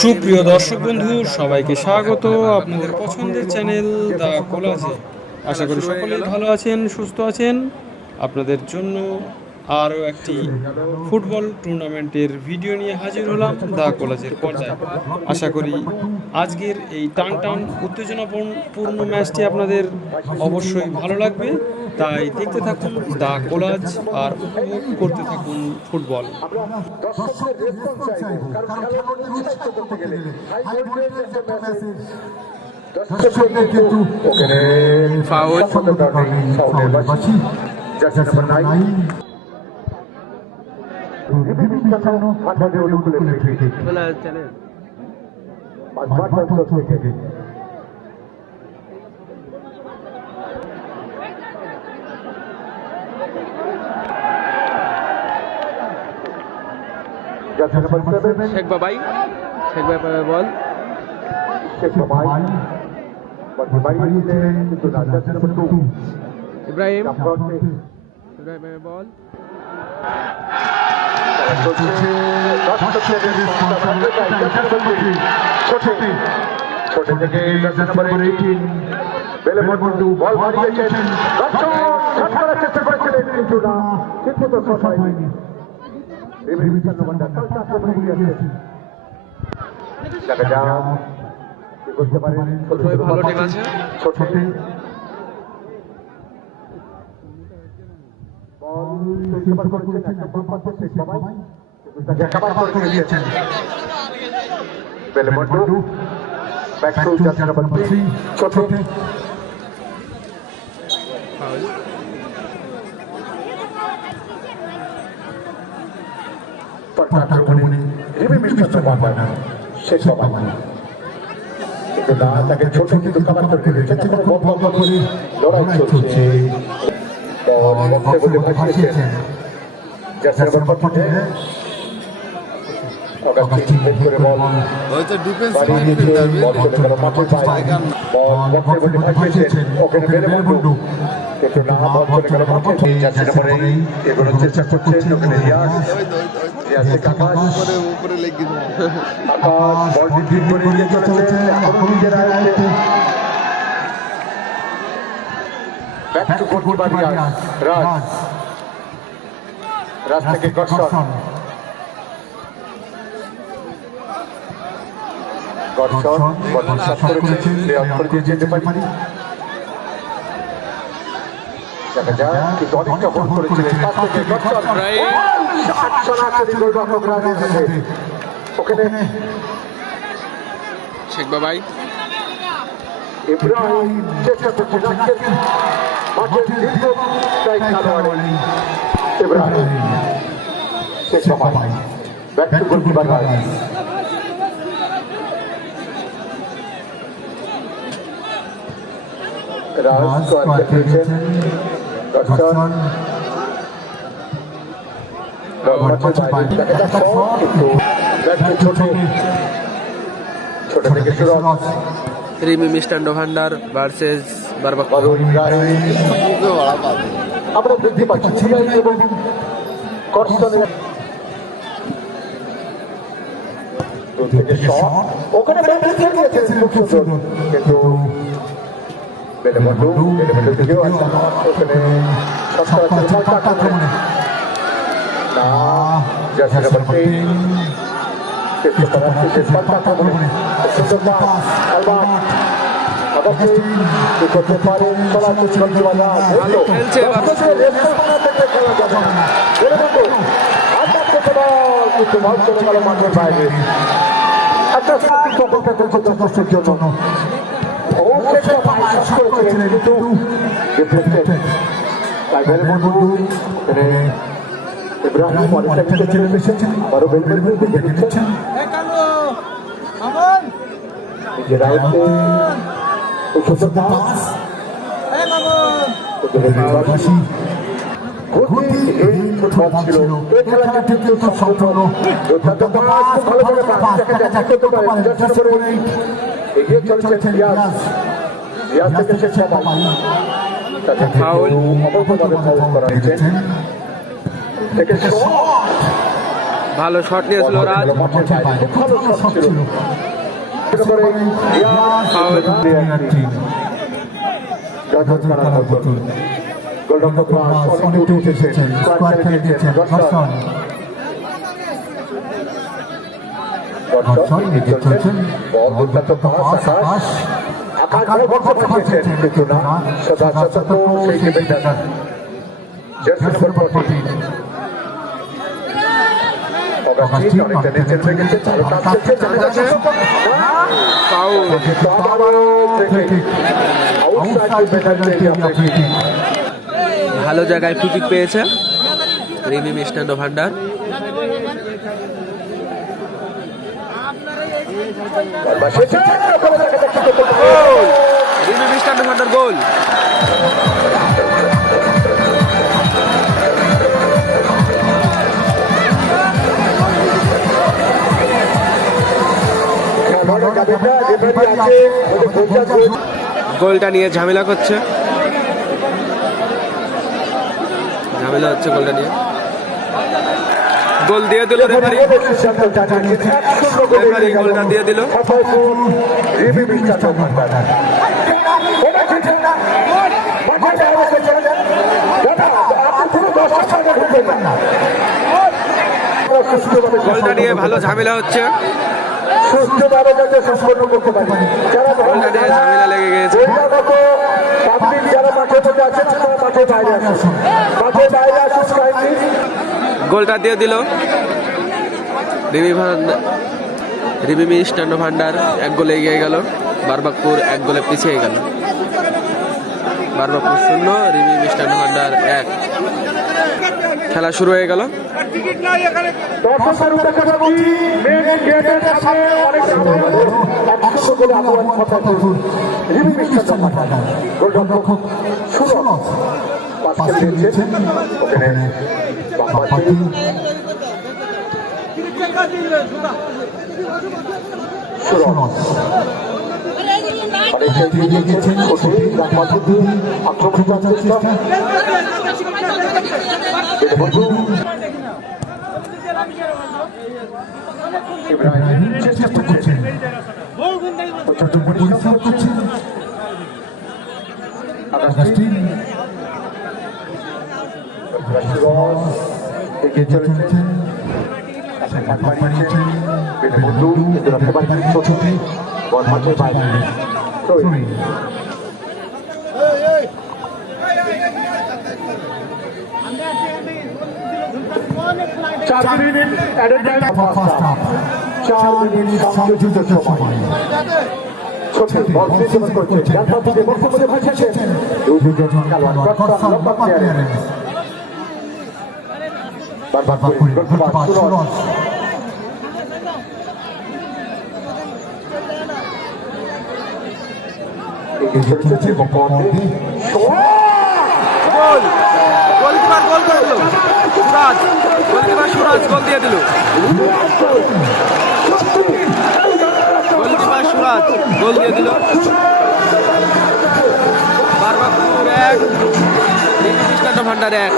সুপ্রিয় দর্শক বন্ধু, সবাইকে স্বাগত। আপনাদের পছন্দের চ্যানেল দ্য কোলাজে। আশা করি সকলেই ভালো আছেন, সুস্থ আছেন। আপনাদের জন্য আরও একটি ফুটবল টুর্নামেন্টের ভিডিও নিয়ে হাজির হলাম দা কোলাজের পর্যায়ে আশা করি আজকের এই টান টান উত্তেজনাপূর্ণ ম্যাচটি আপনাদের অবশ্যই ভালো লাগবে। তাই দেখতে থাকুন দা কোলাজ আর উপভোগ করতে থাকুন ফুটবল। চাইবো কারণ খেলার মধ্যে উৎসাহিত করতে গেলে হাই ভোল্টেজ একটা মেসেজ দর্শকদের কিন্তু ওখানে Foul. সাফল্য কারণে ফাউলের বাসি জার্সি নাম্বার নাইন মাঠে অনুকূলে ফ্রি কিক মাঠ অঞ্চল থেকে জার্সি নাম্বার সেভেন শেখ বাবাই শেখ বাবাই বল শেখ বাবাই বলটি বাড়িয়েছিলেন কিন্তু না জার্সি নাম্বার টু ইব্রাহিম কাপড়ে ইব্রাহিমের বল ছোট থেকে নম্বর এইটিন বেলেবন্ডু বল মারিয়েছেন দর্শক শট করার চেষ্টা করেছিলেন কিন্তু ছোট বল করছেন বল তাকে কাবার করে দিয়েছেন। বেলেবন্ডু ব্যাক টু জার্সি নাম্বার 3 ছোট আক্রমণে হেভি মিস্টার বাবানা শেষ বাবানা কিন্তু না তাকে ছোট কিন্তু কাবার করে দিয়েছে। সেখানে বল বল করে লড়াই চলছে। বলে বল বক্সে বলে ভাসিয়েছেন ওখানে বেলেবন্ডু কিন্তু না বল চলে গেল মাঠে জার্সি নাম্বার এগোনোর চেষ্টা করছেন ওখানে রিয়াজ রিয়াজ থেকে আকাশ উপরে উপরে লেগে আকাশ বলটি ঠিক করে এগিয়ে চলেছে এখনও নিজের আয়ত্তে back to goalkeeper Riaz Raj Raj থেকে গর্ষণ গর্ষণ বলটি শট করেছে প্লে অফ করে দিয়ে যেতে পারি। দেখা যাক কিন্তু অনেকটা হোল্ড করেছিলেন পাশ থেকে শট সরাসরি গোলরক্ষক রাজের হাতে ওখানে শেখ বাবাই। ইব্রাহিম চেষ্টা করছে রাখছেন মাঠের দীর্ঘ তাই খেলোয়াড়। ইব্রাহিম। শেষ সময় back to goalkeeper Raj Raj তো আজকে পেয়েছেন দর্শন মাঠের বাইরে দেখা যাক শট কিন্তু ব্যাক টু ছোট থেকে সুরজ রিমি মিষ্টান্ন ভান্ডার ভার্সেস বারবাক আমরা বৃদ্ধি পাচ্ছি এবং কর্ষণের ওখানে কিন্তু বেলেবন্ডু বেলেবন্ডু থেকেও একটা ওখানে করাচ্ছেন মাল্টা আক্রমণে না আবার কি করতে চলতে বাধা খেলছে। কিন্তু বল চলে গেল মাঠের বাইরে একটা শান্তি প্রকল্প করছে যথেষ্টের জন্য পাস করেছিলেন কিন্তু বেলবন্ধু এখানে ইব্রাহিম অনেকটা নিচে চলে এসেছেন আবারও বেলবন্ধু দেখে নিচ্ছেন নিজের আয়ত্তে এই সুন্দর পাস গতি এই খেলাটা কিন্তু খুব সম্পূর্ণ দুর্দান্ত পাস করে পাস দেখা যাচ্ছে করতে পারেন যথেষ্ট এগিয়ে রিয়াজ রিয়াজ থেকে শেষ সময় তাকে ফাউল। অবৈধভাবে ফাউল করা হয়েছে থেকে শট ভালো শট নিয়েছিল রাজ দর্শন দর্শন এগিয়ে চলছেন বল দুর্দান্ত পাস আকাশ আকাশ বল করতে পারছেন কিন্তু না সদা সতত সেই কেবেন দেখা জার্সি নম্বর ফোরটিন অনেকটা নিচে নেমে গেছে চালু টানছে চলে যাচ্ছে ভালো জায়গায় ফ্রিকিক পেয়েছে রিমি মিষ্টান্ন ভান্ডার। গোলটা নিয়ে ঝামেলা করছে। ঝামেলা হচ্ছে গোলটা নিয়ে। গোল দিয়ে দিল রেফারি। রেফারি। গোলটা দিয়ে দিল। গোলটা নিয়ে ভালো ঝামেলা হচ্ছে। সুস্থভাবে যাতে সম্পন্ন করতে পারি। যারা বহিরাগত পাবলিক যারা মাঠের মধ্যে আছেন মাঠের বাইরে আসুন মাঠের বাইরে আসুন কাইন্ডলি গোলটা দিয়ে দিল। রিমি রিমি মিষ্টান্ন ভান্ডার এক গোলে এগিয়ে গেল। বারবাকপুর এক গোলে পিছিয়ে গেল। বারবাকপুর শূন্য রিমি মিষ্টান্ন ভান্ডার এক। খেলা শুরু হয়ে গেল। আক্রমণ। চেষ্টা বন্ধু ইব্রাহিম চেষ্টা করছেন ছোট পরিশ্রম করছেন আগাস্টিন সিরাজ এগিয়ে চলেছেন সেখান বাড়িয়েছেন বন্ধু কিন্তু রাখতে পারছেন ছোটে বল মাঠের বাইরে চার মিনিট চার মিনিট সংযোজিত সময়। ছোটে বল সেভেন করছে। ডান থেকে বল করে ভাসিয়েছেন দুজন খেলোয়াড় কটকা লম্বা ক্লিয়ারেন্স বারবার করে গোলকিপার সুরজ। গোলকিপার গোল করে দিল। সুরাজ, গোলকিপার সুরাজ গোল দিয়ে দিল। গোলকিপার সুরাজ গোল দিয়ে দিল। বারবাকপুর এক মিষ্টান্ন ভান্ডার এক।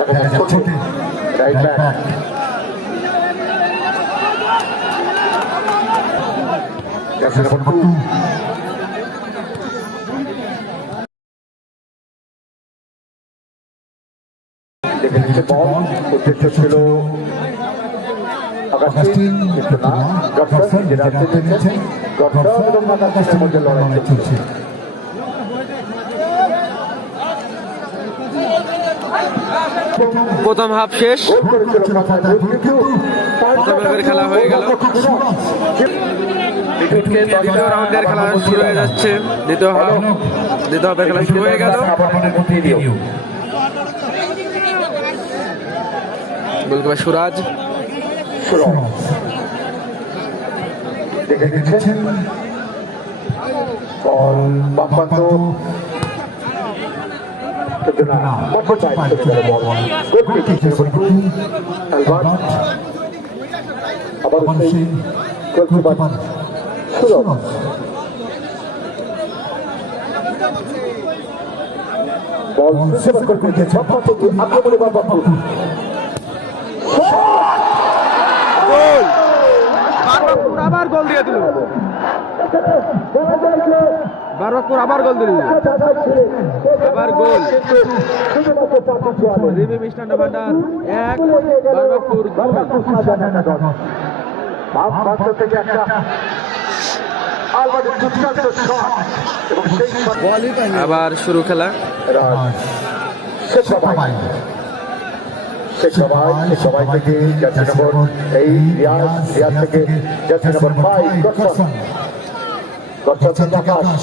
দর্শকদের দেখতে চাইছেন আপনারা গোল এক এক হয়ে গিয়েছে দেখে নিচ্ছে বল উদ্দেশ্য ছিল আগাস্টিন কিন্তু না গডসন যে রাস্তা নিয়েছেন গডসন এবং মধ্যে লড়াই চলছে প্রথম হাফ শেষ। প্রথম খেলা হয়ে গেল। দ্বিতীয় রাউন্ডের খেলা শুরু হয়ে যাচ্ছে। দ্বিতীয় হাফ দ্বিতীয় হাফের খেলা শুরু হয়ে গেল। সুরাজ। দেখে নিচ্ছেন। করে দিয়েছে বাপ্পা আক্রমণে বাপ্পা গোল আবার গোল দিয়ে দিল। বারবাকপুর আবার গোল দিল। আবার গোল। রিমি মিষ্টান্ন ভান্ডার এক বারবাকপুর থেকে একটা আবার শুরু খেলা। সবাই জার্সি নম্বর এই রিয়াজ রিয়াজ থেকে জার্সি নম্বর ফাইভ গঠন গঠন থেকে আকাশ।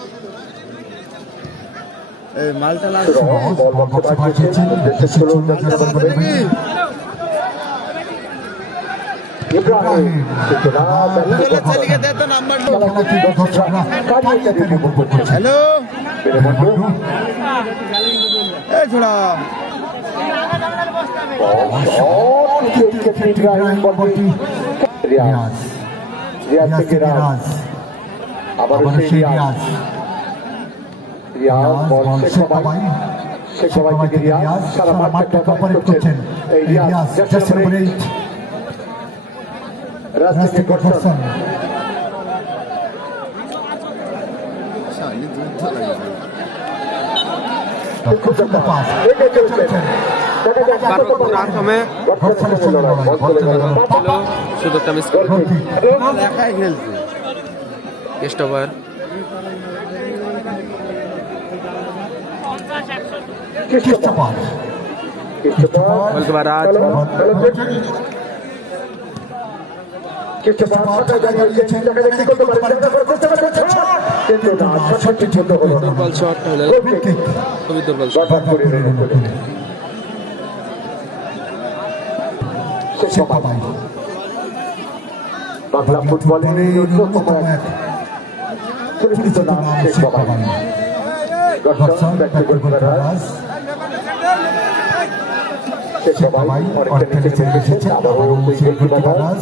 মালটা লাগছে হ্যালো মেরে ছোড়া রিয়াজ। রিয়াজ থেকে রাজ আবার সেই রিয়াজ। রিয়াজ বল শেখ সবাই শেখ সবাই থেকে রিয়াজ সারা মাঠটা কভার করছেন এই রিয়াজ নম্বর এইট রাজ গঠন খুব সুন্দর পাস এগিয়ে চলছেন। সুযোগটা মিস করে। খেলছে। ওভার খ্রিস্টপাল গোলকিপার রাজ খ্রিস্টপাল ফাঁকা জানিয়েছেন দেখা কি করতে পারে দেখা করে করতে পারে কিন্তু না সঠিক ছোট হলো না। দুর্বল শট হলে। খুবই দুর্বল শট করে বলে সবাই বাংলা ফুটবলের অন্যতম এক পরিচিত নাম শেখ বাবাই দর্শন ব্যক্তি গোলকিপার রাজ। শেখ বাবাই অনেকটা নিচে নেমে গেছে আবারও দুই গোলকিপার রাজ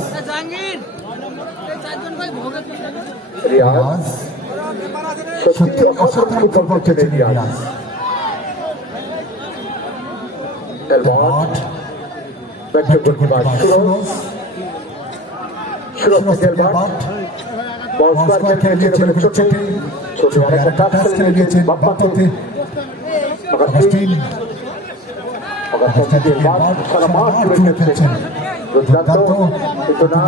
রিয়াজ সত্যি অসাধারণ ফুটবল করছেন এই রিয়াজ এলবার্ট ব্যক্তি গোলকিপার সুরজ। সুরজ। থেকে এলবার্ট বল স্কোয়ার খেলেছেন বলে ছোট ছোট আরেকটা টাচ খেলে নিয়েছেন বাপ্পাতে অগাস্টিন। থেকে এলবার্ট সারা মাঠ জুড়ে খেলছেন। দুর্দান্ত কিন্তু না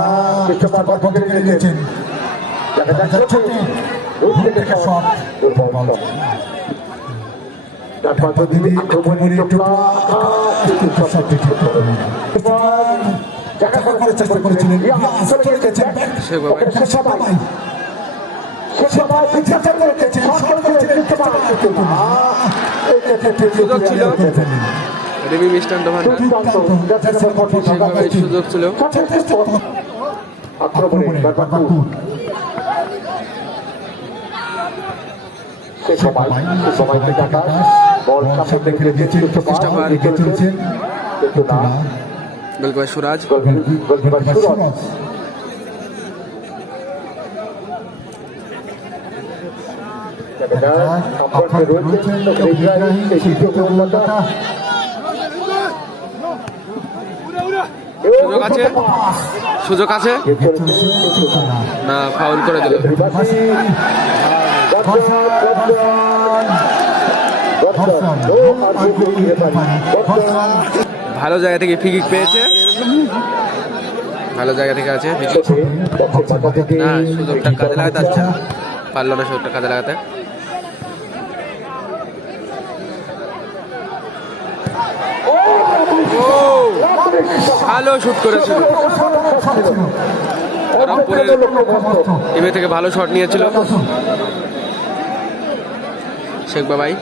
খ্রিস্টোফার বল পকেটে নিয়েছেন দেখা যাক দূর থেকে শট দুর্বল আক্রমণের। দেখা করার চেষ্টা করেছিলেন। চলে গেছেন সবাই সুযোগ ছিল। নম্বর ফর্টি সেইভাবে সুযোগ ছিল। গোলকিপার সুরাজ। গোলকিপার সুরজ আপনার রয়েছেন ইব্রাহিম সেই তৃতীয় গোলদাতা সুযোগ আছে? সুযোগ আছে? না ফাউল করে দিল। ভালো জায়গা থেকে ফিকিক পেয়েছে। ভালো জায়গা থেকে আছে না, সুযোগটা কাজে লাগাতে আচ্ছা পারল না সুযোগটা কাজে লাগাতে। ও ভালো শুট করেছিল। রংপুরের থেকে ভালো শট নিয়েছিল। শেখ বাবাই।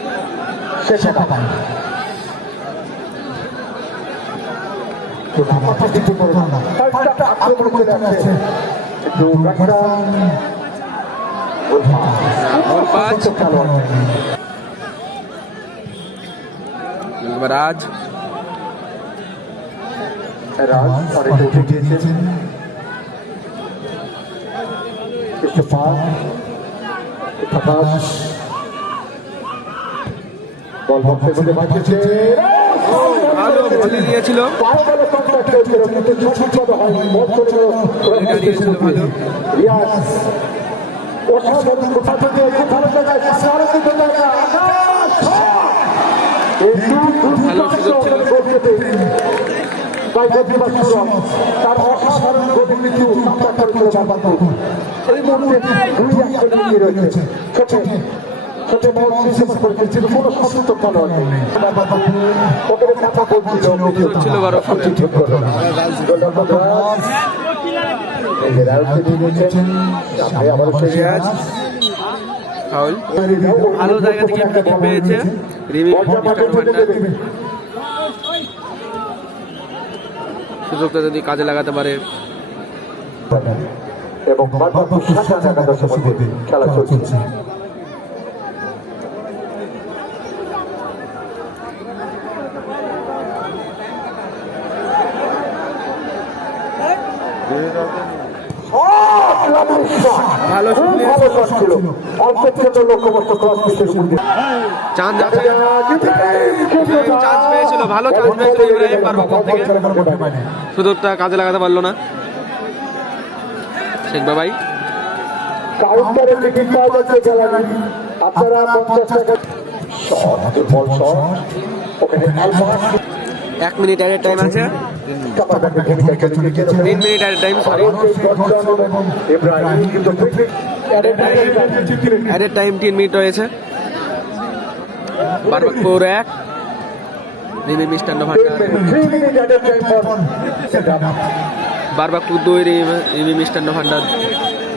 রাজ রাজ অনেকটা উঠে গিয়েছেন প্রকাশ বল বক্সের মধ্যে বাঁচিয়েছে ভালো বল দিয়েছিল। রিয়াজ অসাধারণ কোথা থেকে ভালো জায়গায় পাশে আরও দুটো জায়গা আকাশ ভালো সুযোগ ছিল। তাই প্রতিবাদ সুরম তার অসাধারণ গতি কিন্তু করেছিল বারবার এই মুহূর্তে দুই এক করে এগিয়ে রয়েছে। ছোট ছোট বল রিসিভ করেছে কোনো শব্দ খেলোয়াড় নেই ওদের কথা বলছিল ছিল বারো ঠিক করল। না গোলরক্ষক রাজ এই যে রাজকে দিয়ে দিয়েছেন সামনে আবারও সেই রিয়াজ ফাউল ভালো জায়গা থেকে পেয়েছে। রিমি মিস্টার ভান্ডার সুযোগটা যদি কাজে লাগাতে পারে। এবং খেলা চলছে। খুব ভালো শট ছিল। অল্পের জন্য লক্ষ্যবস্তু ক্রস পিচের মধ্যে চান্স আছে। চান্স পেয়েছিল ভালো চান্স পেয়েছিল ইব্রাহিম বারবার থেকে সুযোগটা কাজে লাগাতে পারল না। শেখ বাবাই। কাউন্টারে টিকিট পাওয়া যাচ্ছে গ্যালারি আপনারা পঞ্চাশ টাকা শট বল শট। ওখানে আলমাস এক মিনিট এর টাইম আছে। তিন মিনিট এর টাইম সরি এর টাইম তিন মিনিট রয়েছে। বারবাকপুর এক। রিমি মিষ্টান্ন ভান্ডার বারবাকপুর দুই রিমি- মিষ্টান্ন ভান্ডার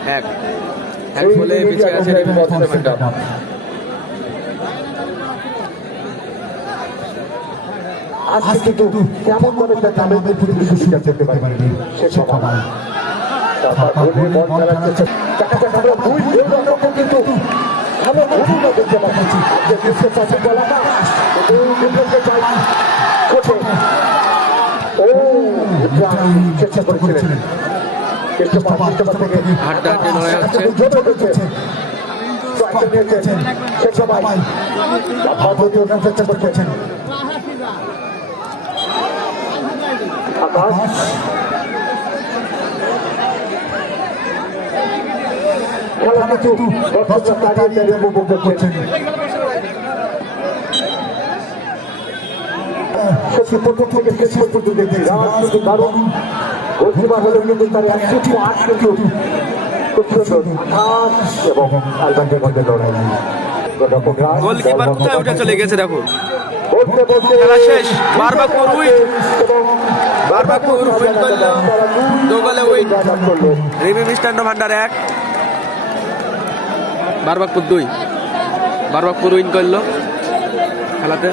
এক। এক বলে পিছিয়ে আছে রিমি মিষ্টান্ন ভান্ডার আজকে কিন্তু কেমন ভাবে তার নামে পৃথিবীর সুবিধা পেতে পারেনি সে রক্ষক কিন্তু ভালো ভূমিকা দেখতে পাচ্ছি। আজকে বিশ্ব চাষের বলা না ও চেষ্টা করেছিলেন। চেষ্টা পাচ্ছে থেকে হাড্ডা হাড্ডি লড়াই হচ্ছে শেখ সবাই চেষ্টা করতেছেন আকাশ খেলা কিন্তু দর্শকরা দাঁড়িয়ে দাঁড়িয়ে উপভোগ করছেন সত্যি প্রথম থেকে শেষ পর্যন্ত দেখছি রাজ কিন্তু দারুণ গোলকিপার হলেও কিন্তু তার একশো আট কিন্তু খুব সুন্দর আকাশ এবং আলবান্ডের মধ্যে লড়াই গোলকিপার কোথায় উঠে চলে গেছে দেখো। বলতে বলতে শেষ এবং বারবাকপুর উইন করল দু গোলে উইন। রিমি মিষ্টান্ন ভান্ডার এক। বারবাকপুর দুই। বারবাকপুর উইন করল খেলাতে